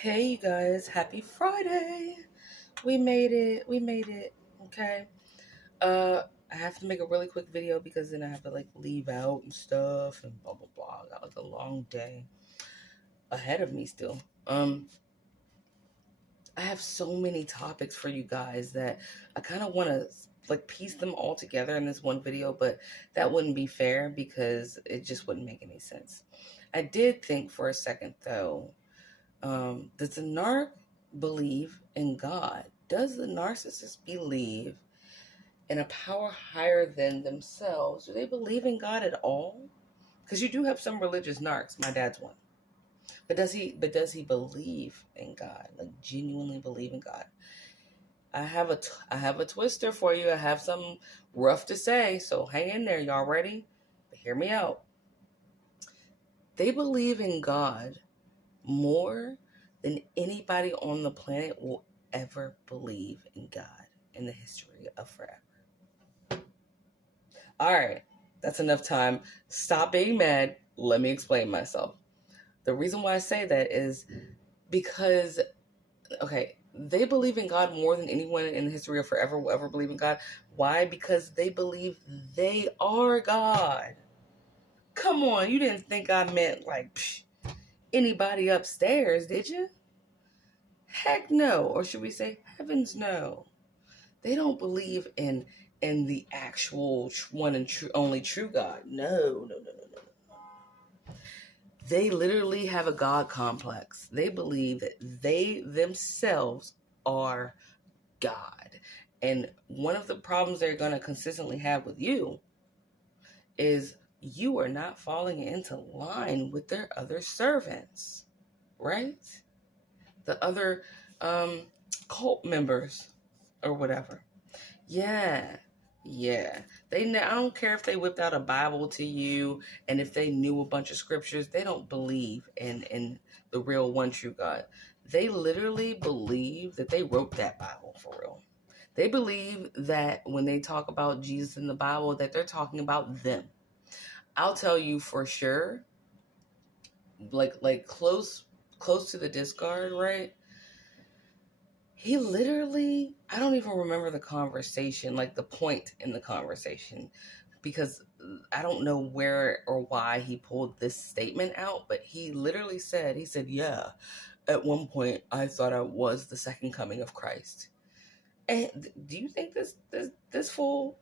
Hey you guys, happy Friday. We made it. We made it. Okay. I have to make a really quick video because then I have to leave out and stuff and blah blah blah. I got a long day ahead of me still. I have so many topics for you guys that I kind of want to piece them all together in this one video, but that wouldn't be fair because it just wouldn't make any sense. I did think for a second though, does the narc believe in God? Does the narcissist believe in a power higher than themselves? Do they believe in God at all? Because you do have some religious narcs. My dad's one. But does he believe in God? Like genuinely believe in God? I have a twister for you. I have something rough to say, so hang in there. Y'all ready? But hear me out. They believe in God more than anybody on the planet will ever believe in God in the history of forever. All right, that's enough time. Stop being mad. Let me explain myself. The reason why I say that is because, okay, they believe in God more than anyone in the history of forever will ever believe in God. Why? Because they believe they are God. Come on, you didn't think I meant anybody upstairs, did you? Heck no. Or should we say heavens no. They don't believe in the actual one and only true God. No. They literally have a God complex. They believe that they themselves are God. And one of the problems they're going to consistently have with you is you are not falling into line with their other servants, right? The other cult members or whatever. Yeah. I don't care if they whipped out a Bible to you and if they knew a bunch of scriptures, they don't believe in the real one true God. They literally believe that they wrote that Bible for real. They believe that when they talk about Jesus in the Bible, that they're talking about them. I'll tell you for sure, close to the discard, right? He literally, I don't even remember the conversation, the point in the conversation, because I don't know where or why he pulled this statement out, but he literally said, yeah, at one point I thought I was the second coming of Christ. And do you think this fool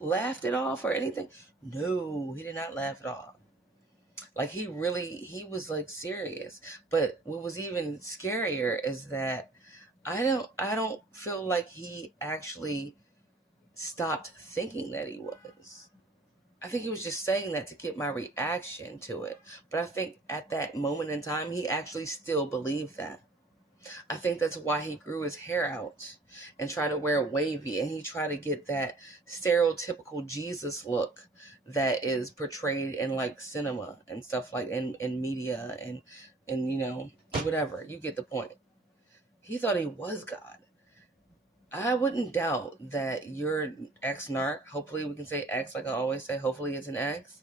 laughed it off or anything? No, he did not laugh it off. He was serious. But what was even scarier is that I don't feel like he actually stopped thinking that he was. I think he was just saying that to get my reaction to it. But I think at that moment in time, he actually still believed that. I think that's why he grew his hair out and tried to wear wavy, and he tried to get that stereotypical Jesus look that is portrayed in cinema and stuff in media and whatever. You get the point. He thought he was God. I wouldn't doubt that your ex-narc, hopefully we can say ex like I always say, hopefully it's an ex,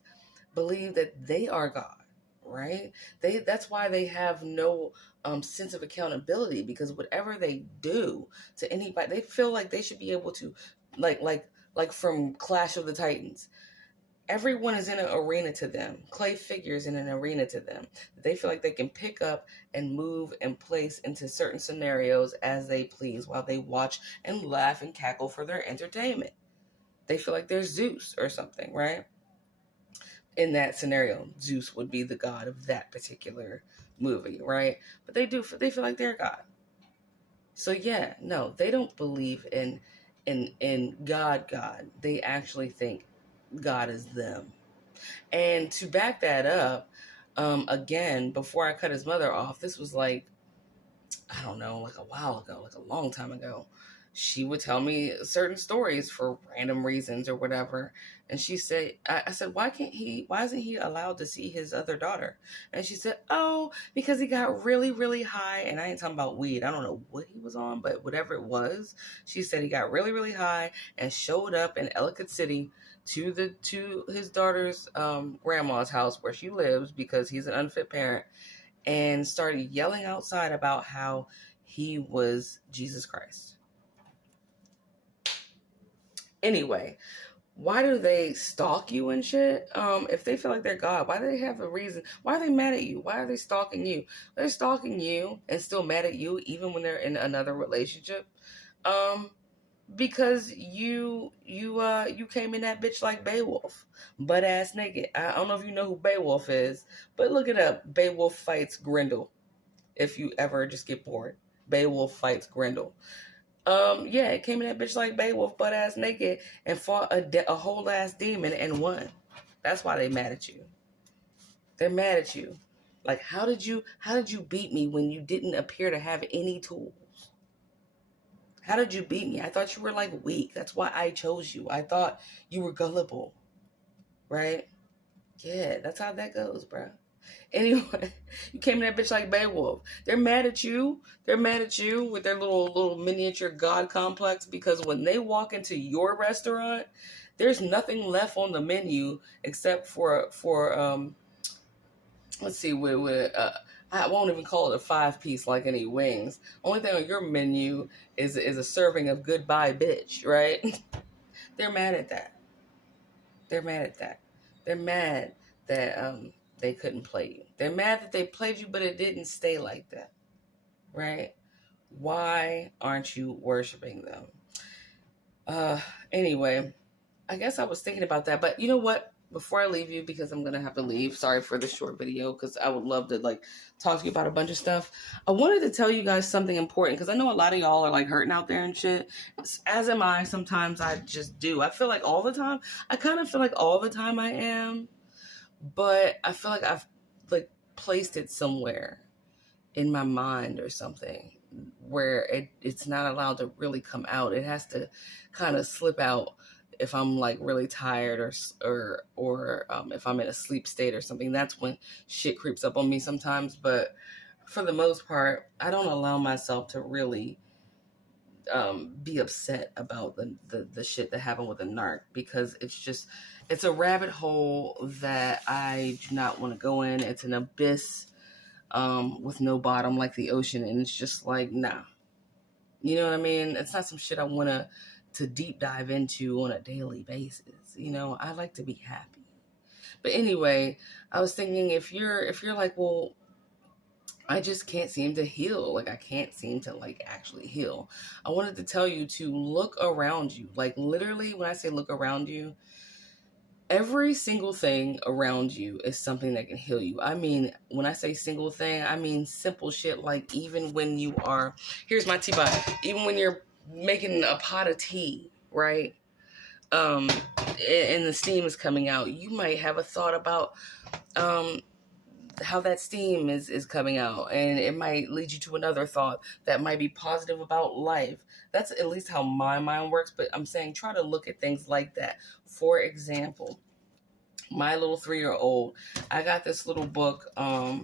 believe that they are God, right? That's why they have no sense of accountability, because whatever they do to anybody, they feel like they should be able to, like from Clash of the Titans. Everyone is in an arena to them. Clay figures in an arena to them. They feel like they can pick up and move and place into certain scenarios as they please while they watch and laugh and cackle for their entertainment. They feel like they're Zeus or something, right? In that scenario, Zeus would be the god of that particular movie, right? But they feel like they're God. So yeah, no, they don't believe in God. They actually think God is them. And to back that up, again, before I cut his mother off, this was I don't know, a while ago, a long time ago. She would tell me certain stories for random reasons or whatever. And she said, I said, why isn't he allowed to see his other daughter? And she said, oh, because he got really, really high. And I ain't talking about weed. I don't know what he was on, but whatever it was, she said he got really, really high and showed up in Ellicott City to his daughter's grandma's house where she lives because he's an unfit parent. and started yelling outside about how he was Jesus Christ. Anyway, why do they stalk you and shit? If they feel like they're God, why do they have a reason? Why are they mad at you? Why are they stalking you? They're stalking you and still mad at you even when they're in another relationship. Because you came in that bitch like Beowulf, butt ass naked. I don't know if you know who Beowulf is, but look it up. Beowulf fights Grendel. If you ever just get bored, Beowulf fights Grendel. Yeah, it came in that bitch like Beowulf, butt ass naked, and fought a whole ass demon and won. That's why they mad at you. They're mad at you. Like, how did you beat me when you didn't appear to have any tools? How did you beat me? I thought you were like weak. That's why I chose you. I thought you were gullible. Right? Yeah, that's how that goes, bro. Anyway, you came in that bitch like Beowulf. They're mad at you. They're mad at you with their little miniature God complex, because when they walk into your restaurant, there's nothing left on the menu except for let's see, I won't even call it a 5-piece like any wings. Only thing on your menu is a serving of goodbye bitch, right? They're mad at that. They're mad at that. They're mad that they couldn't play you. They're mad that they played you, but it didn't stay like that, right? Why aren't you worshiping them? Anyway, I guess I was thinking about that, but you know what? Before I leave you, because I'm gonna have to leave. Sorry for the short video, because I would love to talk to you about a bunch of stuff. I wanted to tell you guys something important, because I know a lot of y'all are hurting out there and shit. As am I. Sometimes I just do. I feel like all the time. I kind of feel like all the time I am, but I feel like I've placed it somewhere in my mind or something where it's not allowed to really come out. It has to kind of slip out if I'm really tired or if I'm in a sleep state or something. That's when shit creeps up on me sometimes. But for the most part, I don't allow myself to really be upset about the shit that happened with the narc, because it's a rabbit hole that I do not want to go in. It's an abyss with no bottom, like the ocean, and it's just nah. You know what I mean? It's not some shit I want to deep dive into on a daily basis. I like to be happy. But anyway, I was thinking, if you're like, well, I just can't seem to heal. I can't seem to actually heal. I wanted to tell you to look around you. Literally, when I say look around you, every single thing around you is something that can heal you. I mean, when I say single thing, I mean simple shit. Even when you are, here's my teapot. Even when you're making a pot of tea, right? And the steam is coming out, you might have a thought about how that steam is coming out, and it might lead you to another thought that might be positive about life. That's at least how my mind works, but I'm saying try to look at things like that. For example, my little 3-year-old, I got this little book that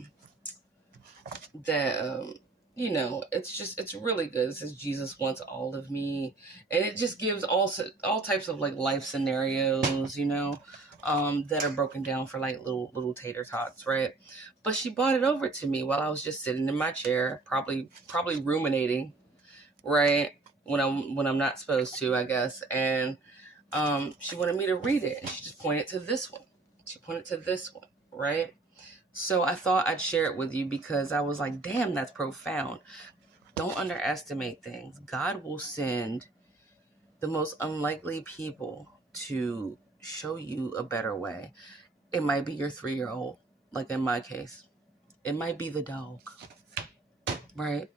it's really good. It says Jesus Wants All of Me, and it just gives all types of life scenarios, that are broken down for little tater tots, right? But she brought it over to me while I was just sitting in my chair, probably ruminating, right? When I'm not supposed to, I guess. And she wanted me to read it, and she just pointed to this one. Right? So I thought I'd share it with you, because I was like, damn, that's profound. Don't underestimate things. God will send the most unlikely people to show you a better way. It might be your 3-year-old, like in my case. It might be the dog, right?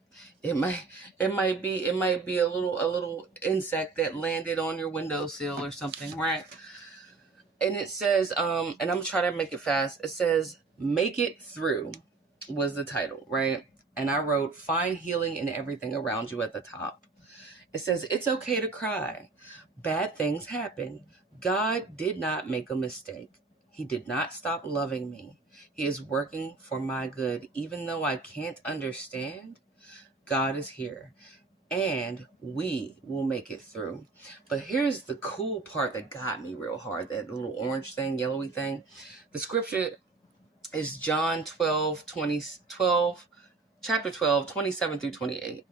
It might be a little insect that landed on your windowsill or something, right? And it says, and I'm trying to make it fast. It says, "Make It Through" was the title, right? And I wrote, "Find healing in everything around you" at the top. It says, "It's okay to cry. Bad things happen. God did not make a mistake. He did not stop loving me. He is working for my good. Even though I can't understand, God is here. And we will make it through." But here's the cool part that got me real hard. That little orange thing, yellowy thing. The scripture, It's John 12, chapter 12, 27 through 28.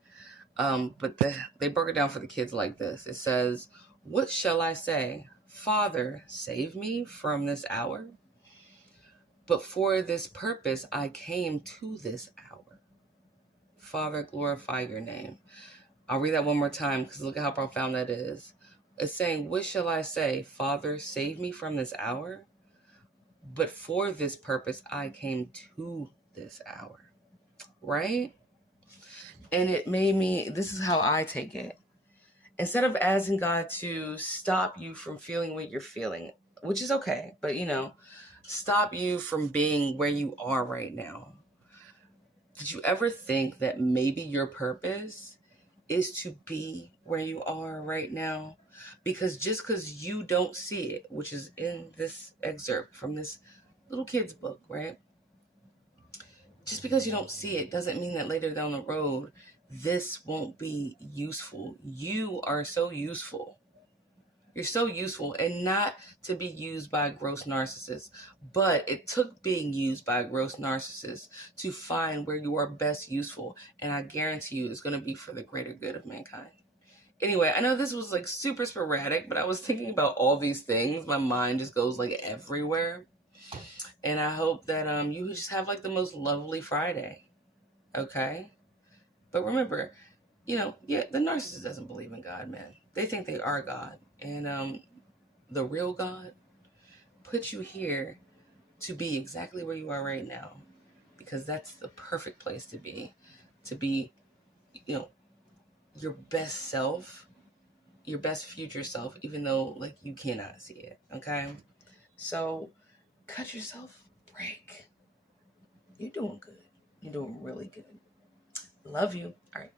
But they broke it down for the kids like this. It says, "What shall I say? Father, save me from this hour? But for this purpose I came to this hour. Father, glorify your name." I'll read that one more time because look at how profound that is. It's saying, "What shall I say? Father, save me from this hour? But for this purpose I came to this hour." Right? And it made me, this is how I take it. Instead of asking God to stop you from feeling what you're feeling, which is okay, but stop you from being where you are right now. Did you ever think that maybe your purpose is to be where you are right now? Because just because you don't see it, which is in this excerpt from this little kid's book, right? Just because you don't see it doesn't mean that later down the road, this won't be useful. You are so useful. You're so useful, and not to be used by a gross narcissist, but it took being used by a gross narcissist to find where you are best useful. And I guarantee you it's going to be for the greater good of mankind. Anyway, I know this was like super sporadic, but I was thinking about all these things. My mind just goes like everywhere. And I hope that you just have like the most lovely Friday. Okay? But remember, the narcissist doesn't believe in God, man. They think they are God. And the real God put you here to be exactly where you are right now. Because that's the perfect place to be. To be, your best self, your best future self, even though like you cannot see it. Okay? So cut yourself a break. You're doing good. You're doing really good. Love you. All right.